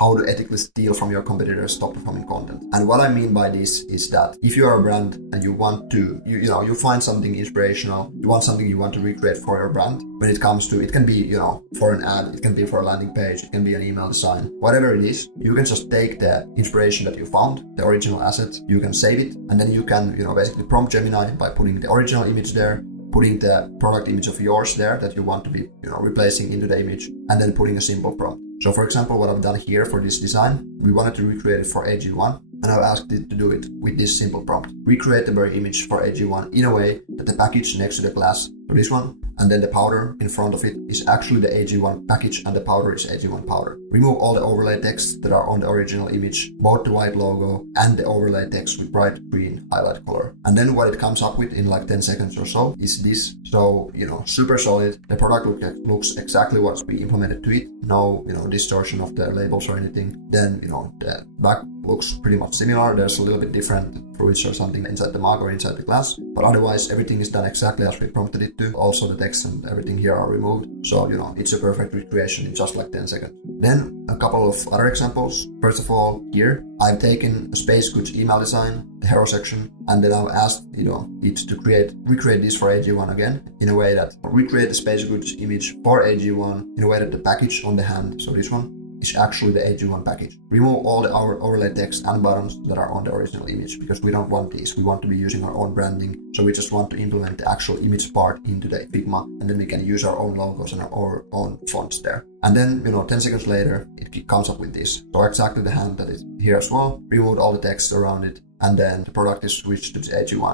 how to ethically steal from your competitors' top performing content. And what I mean by this is that if you are a brand and you want to, you find something inspirational, you want something you want to recreate for your brand, when it comes to, it can be, for an ad, it can be for a landing page, it can be an email design, whatever it is, you can just take the inspiration that you found, the original asset, you can save it, and then you can, basically prompt Gemini by putting the original image there, putting the product image of yours there that you want to be, replacing into the image, and then putting a simple prompt. So for example, what I've done here for this design, we wanted to recreate it for AG1, and I've asked it to do it with this simple prompt. Recreate the very image for AG1 in a way that the package next to the glass, so this one, and then the powder in front of it is actually the AG1 package and the powder is AG1 powder. Remove all the overlay text that are on the original image, both the white logo and the overlay text with bright green highlight color. And then what it comes up with in like 10 seconds or so is this. So, super solid. The product looks exactly what we implemented to it. No, distortion of the labels or anything. Then, the back looks pretty much similar. There's a little bit different fruits or something inside the mug or inside the glass, but otherwise everything is done exactly as we prompted it to. Also the text and everything here are removed. So, it's a perfect recreation in just like 10 seconds. Then a couple of other examples. First of all, here I've taken a Space Goods email design, the hero section, and then I've asked, it to recreate this for AG1 again in a way that recreate the Space Goods image for AG1 in a way that the package on the hand, so this one, is actually the AG1 package. Remove all the overlay text and buttons that are on the original image because we don't want these. We want to be using our own branding. So we just want to implement the actual image part into the Figma, and then we can use our own logos and our own fonts there. And then, 10 seconds later, it comes up with this. So exactly the hand that is here as well. Remove all the text around it. And then the product is switched to the AG1.